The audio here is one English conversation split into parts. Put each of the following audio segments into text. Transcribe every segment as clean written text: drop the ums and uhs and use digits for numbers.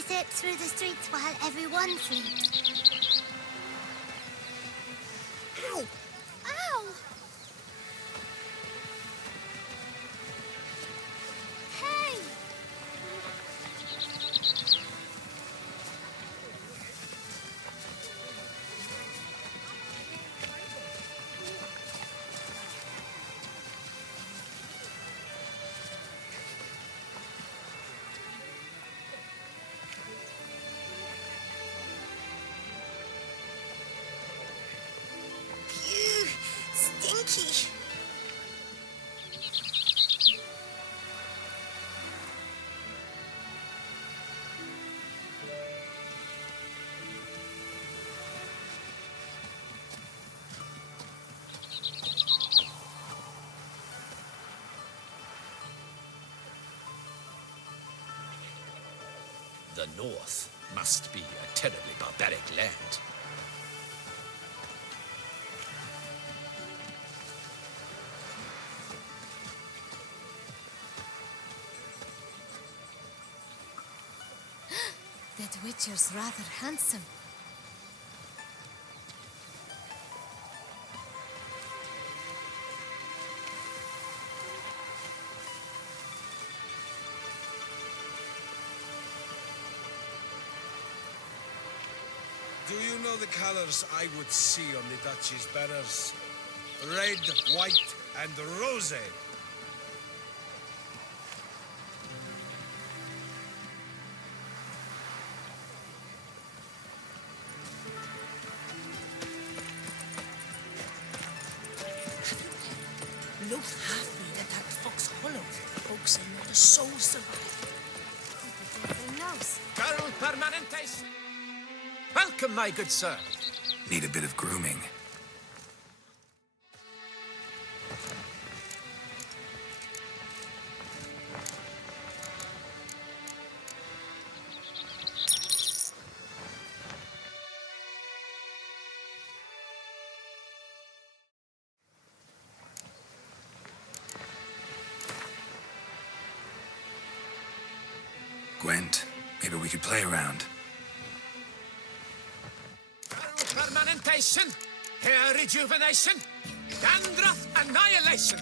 zip through the streets while everyone sleeps. Ow! Ow! Hey! Phew! Stinky! The North must be a terribly barbaric land. That Witcher's rather handsome. Do you know the colours I would see on the Duchy's banners? Red, white, and rosy. Look half-breed at that Fox Hollow. Folks say not a soul survived. Who knows? Girl permanentation! Welcome, my good sir. Need a bit of grooming. Gwent, maybe we could play around. Permanentation, hair rejuvenation, dandruff annihilation.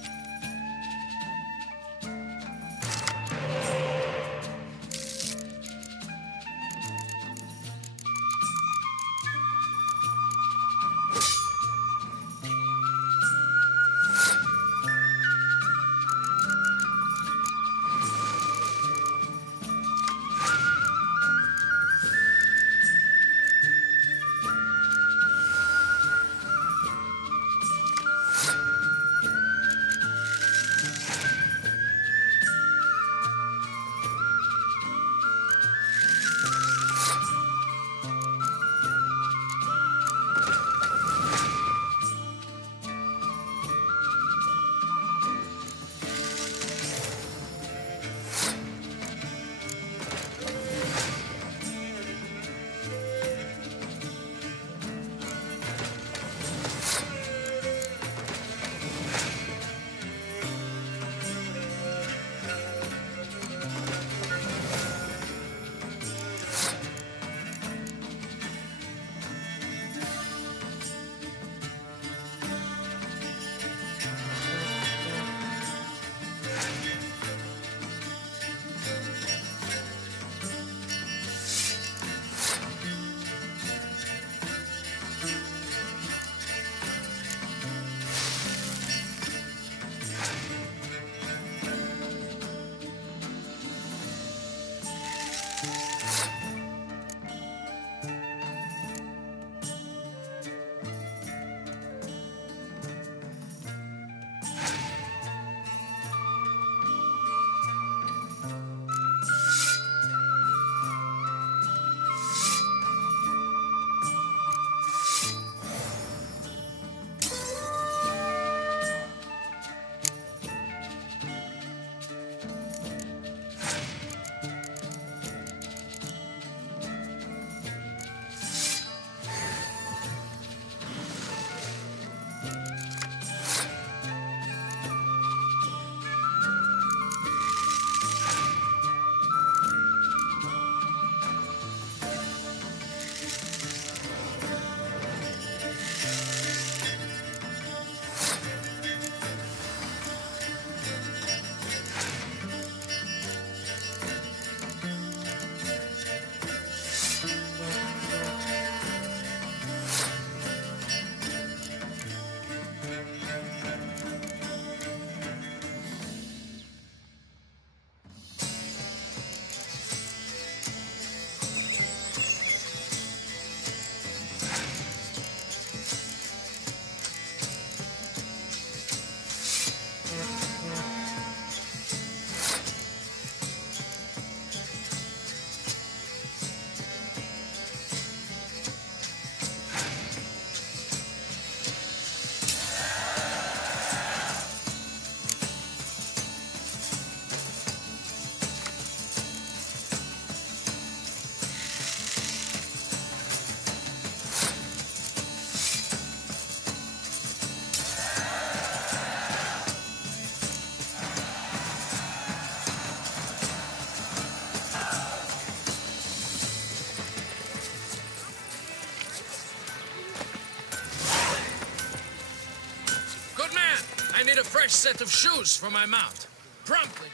need a fresh set of shoes for my mount. Promptly.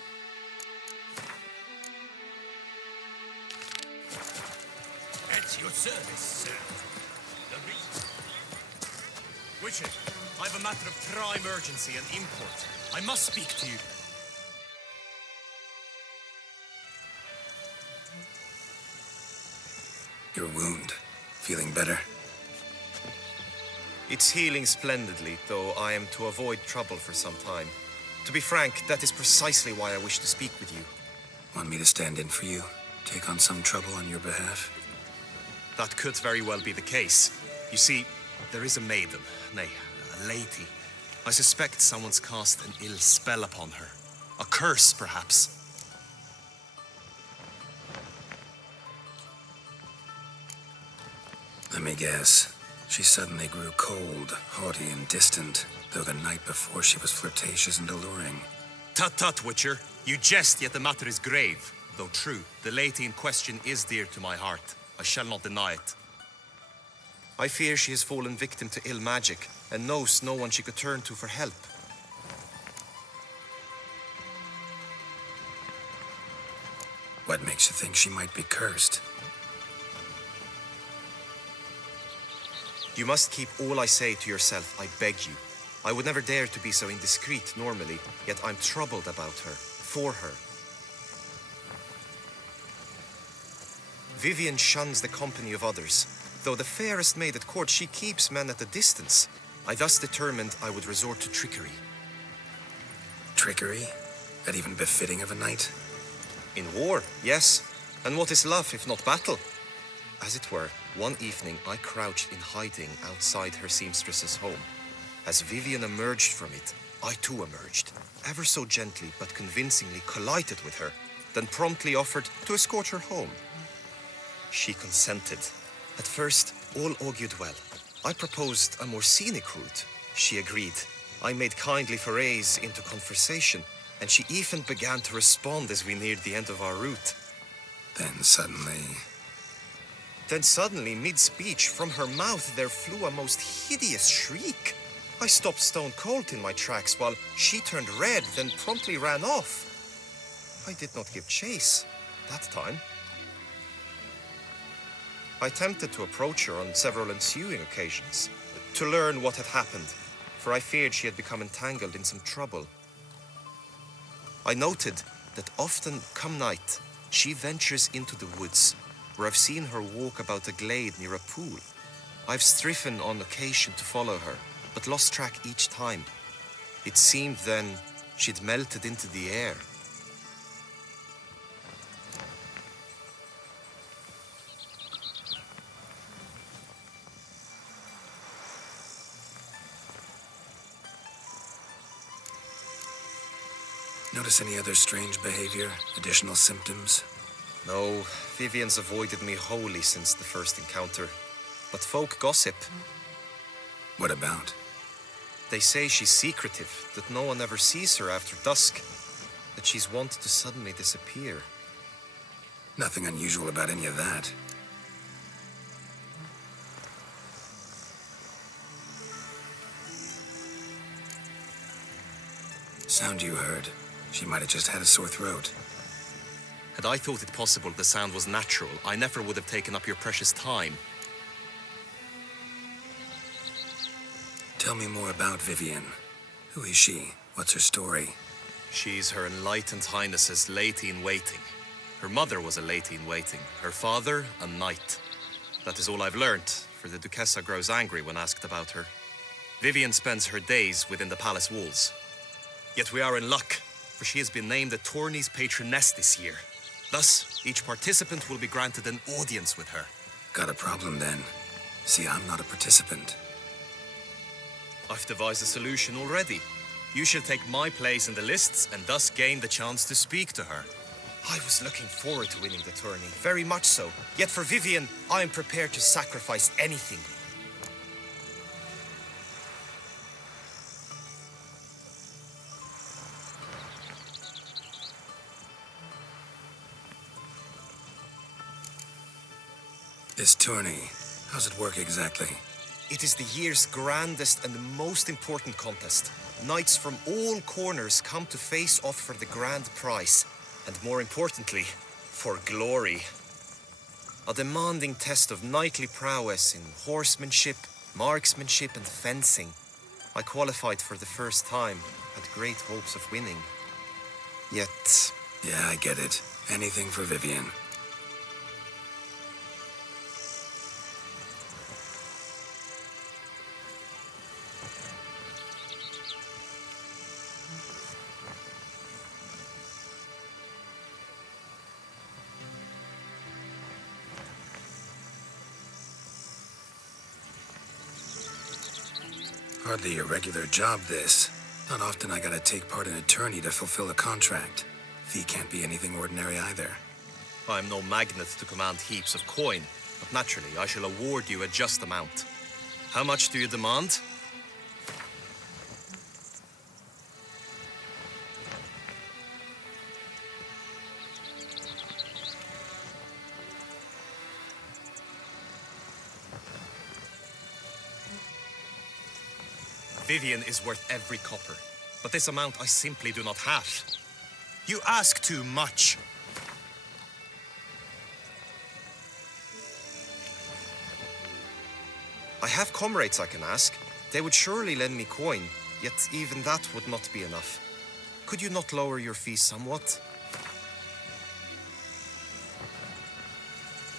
At your service, sir. Witcher, I have a matter of prime urgency and import. I must speak to you. Your wound. Feeling better? It's healing splendidly, though I am to avoid trouble for some time. To be frank, that is precisely why I wish to speak with you. Want me to stand in for you? Take on some trouble on your behalf? That could very well be the case. You see, there is a maiden, nay, a lady. I suspect someone's cast an ill spell upon her. A curse, perhaps. Let me guess. She suddenly grew cold, haughty, and distant, though the night before she was flirtatious and alluring. Tut tut, Witcher. You jest, yet the matter is grave. Though true, the lady in question is dear to my heart. I shall not deny it. I fear she has fallen victim to ill magic, and knows no one she could turn to for help. What makes you think she might be cursed? You must keep all I say to yourself, I beg you. I would never dare to be so indiscreet normally, yet I'm troubled about her, for her. Vivian shuns the company of others. Though the fairest maid at court, she keeps men at a distance. I thus determined I would resort to trickery. Trickery? That even befitting of a knight? In war, yes. And what is love if not battle? As it were, one evening I crouched in hiding outside her seamstress's home. As Vivian emerged from it, I too emerged, ever so gently but convincingly collided with her, then promptly offered to escort her home. She consented. At first, all augured well. I proposed a more scenic route. She agreed. I made kindly forays into conversation, and she even began to respond as we neared the end of our route. Then suddenly, mid-speech, from her mouth there flew a most hideous shriek. I stopped stone cold in my tracks while she turned red, then promptly ran off. I did not give chase that time. I attempted to approach her on several ensuing occasions, to learn what had happened, for I feared she had become entangled in some trouble. I noted that often, come night, she ventures into the woods, where I've seen her walk about a glade near a pool. I've striven on occasion to follow her, but lost track each time. It seemed then she'd melted into the air. notice any other strange behavior, additional symptoms? No, Vivian's avoided me wholly since the first encounter. But folk gossip. What about? They say she's secretive, that no one ever sees her after dusk, that she's wont to suddenly disappear. Nothing unusual about any of that. Sound you heard. She might have just had a sore throat. Had I thought it possible the sound was natural, I never would have taken up your precious time. Tell me more about Vivian. Who is she? What's her story? She's Her Enlightened Highness's lady-in-waiting. Her mother was a lady-in-waiting, her father a knight. That is all I've learnt, for the Duchessa grows angry when asked about her. Vivian spends her days within the palace walls. Yet we are in luck, for she has been named the tourney's patroness this year. Thus, each participant will be granted an audience with her. Got a problem then. See, I'm not a participant. I've devised a solution already. You shall take my place in the lists and thus gain the chance to speak to her. I was looking forward to winning the tourney, very much so. Yet for Vivian, I am prepared to sacrifice anything. This tourney, how's it work exactly? It is the year's grandest and most important contest. knights from all corners come to face off for the grand prize, and more importantly, for glory. A demanding test of knightly prowess in horsemanship, marksmanship, and fencing. I qualified for the first time, had great hopes of winning. Yet... Yeah, I get it. Anything for Vivian. Hardly a regular job, this. Not often I gotta take part in a tourney to fulfill a contract. Fee can't be anything ordinary either. I'm no magnet to command heaps of coin, but naturally I shall award you a just amount. How much do you demand? Vivian is worth every copper, but this amount I simply do not have. You ask too much. I have comrades I can ask. They would surely lend me coin, yet even that would not be enough. Could you not lower your fees somewhat?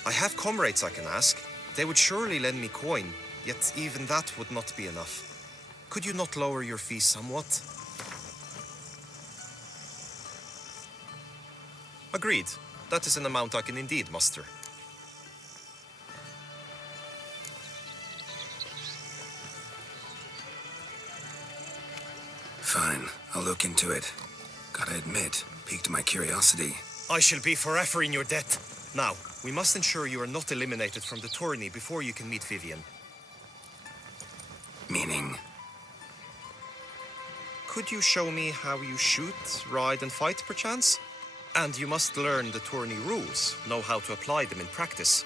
I have comrades I can ask. They would surely lend me coin, yet even that would not be enough. Could you not lower your fees somewhat? Agreed. That is an amount I can indeed muster. Fine, I'll look into it. Gotta admit, piqued my curiosity. I shall be forever in your debt. Now, we must ensure you are not eliminated from the tourney before you can meet Vivian. Meaning? Could you show me how you shoot, ride, and fight, perchance? And you must learn the tourney rules, know how to apply them in practice.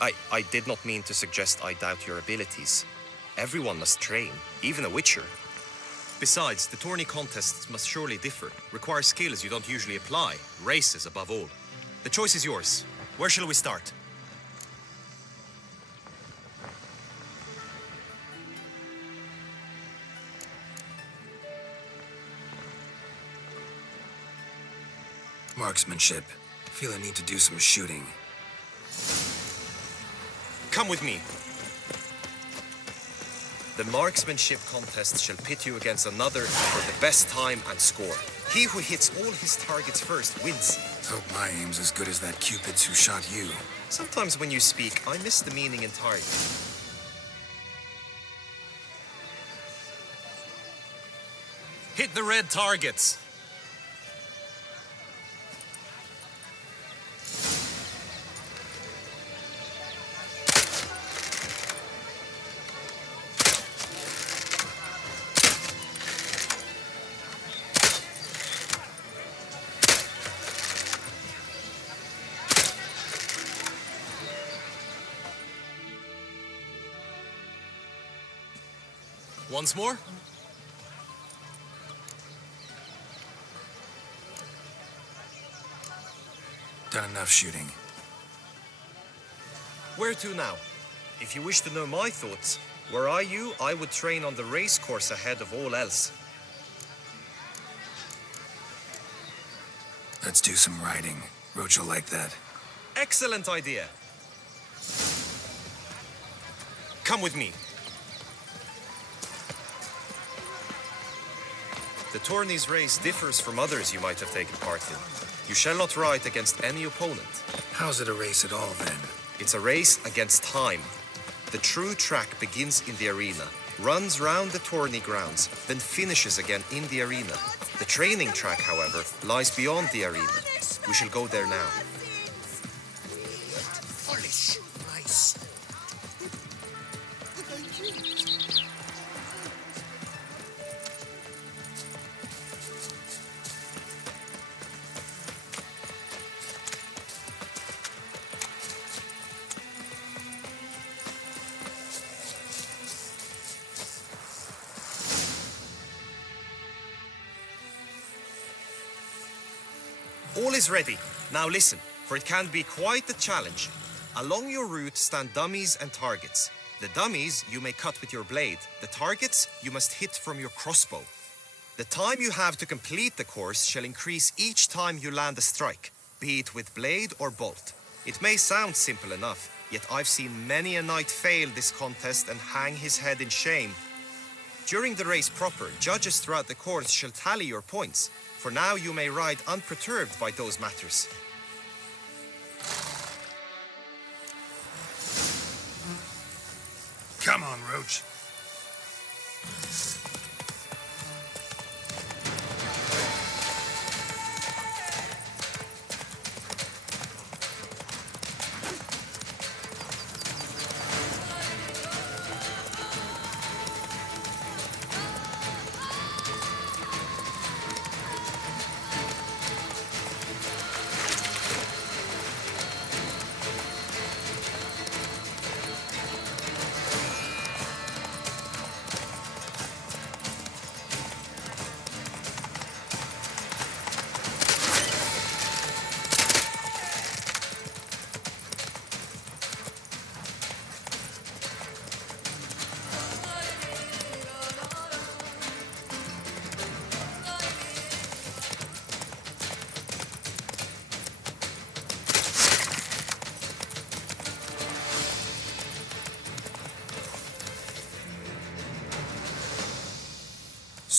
I did not mean to suggest I doubt your abilities. Everyone must train, even a witcher. Besides, the tourney contests must surely differ, require skills you don't usually apply, races above all. The choice is yours. Where shall we start? Marksmanship. Feel I need to do some shooting. Come with me. The marksmanship contest shall pit you against another for the best time and score. He who hits all his targets first wins. Hope my aim's as good as that Cupid's who shot you. Sometimes when you speak, I miss the meaning entirely. Hit the red targets. Once more. Done enough shooting. Where to now? If you wish to know my thoughts, were I you, I would train on the race course ahead of all else. Let's do some riding. Roach will like that. Excellent idea. Come with me. The tourney's race differs from others you might have taken part in. You shall not ride against any opponent. How's it a race at all, then? It's a race against time. The true track begins in the arena, runs round the tourney grounds, then finishes again in the arena. The training track, however, lies beyond the arena. We shall go there now. Polish. Nice. All is ready. Now listen, for it can be quite a challenge. Along your route stand dummies and targets. The dummies you may cut with your blade. The targets you must hit from your crossbow. The time you have to complete the course shall increase each time you land a strike, be it with blade or bolt. It may sound simple enough, yet I've seen many a knight fail this contest and hang his head in shame. During the race proper, judges throughout the course shall tally your points, for now you may ride unperturbed by those matters. Come on, Roach.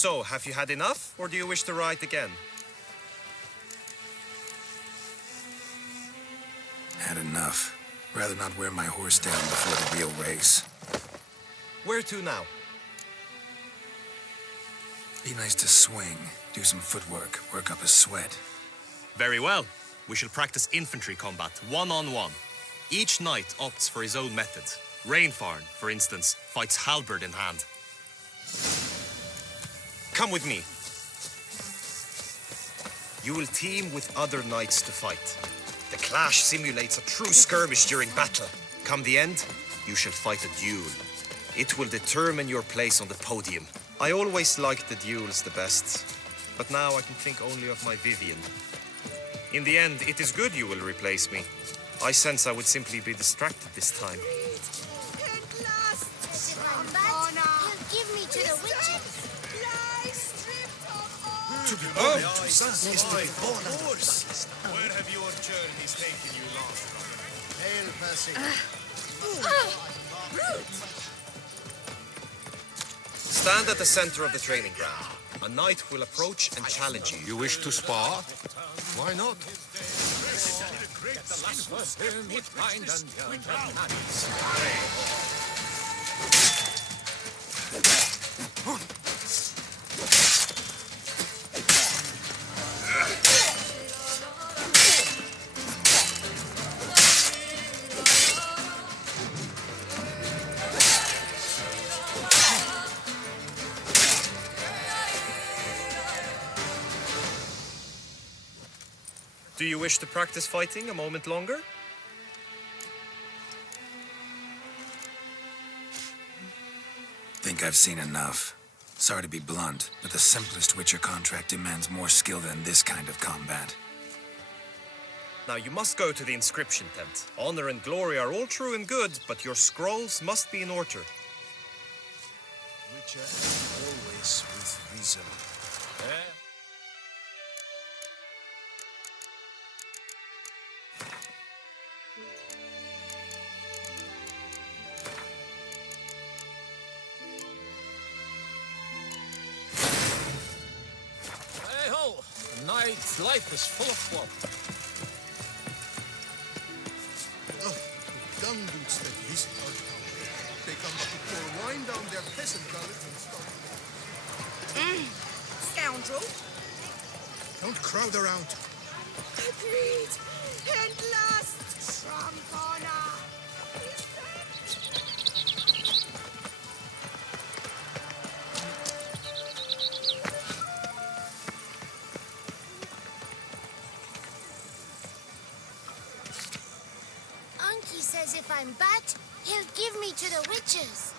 So, have you had enough, or do you wish to ride again? Had enough. Rather not wear my horse down before the real race. Where to now? Be nice to swing, do some footwork, work up a sweat. Very well. We shall practice infantry combat, one-on-one. Each knight opts for his own method. Rainfarn, for instance, fights halberd in hand. Come with me. You will team with other knights to fight. The clash simulates a true skirmish during battle. Come the end, you shall fight a duel. It will determine your place on the podium. I always liked the duels the best, but now I can think only of my Vivian. In the end, it is good you will replace me. I sense I would simply be distracted this time. If I'm bad, he'll give me to the witches. Oh, Where have your journeys taken you long? hail, Percy. Stand at the center of the training ground. A knight will approach and challenge you. You wish to spar? Why not? Do you wish to practice fighting a moment longer? Think I've seen enough. Sorry to be blunt, but the simplest Witcher contract demands more skill than this kind of combat. Now you must go to the inscription tent. Honor and glory are all true and good, but your scrolls must be in order. Witcher always with reason. Hey ho! A knight's life is full of woe. Dung boots that list our town. They come to pour wine down their peasant gullets and start. Scoundrel. Don't crowd around. Agreed. And last, Trampana. Unky says if I'm bad, he'll give me to the witches.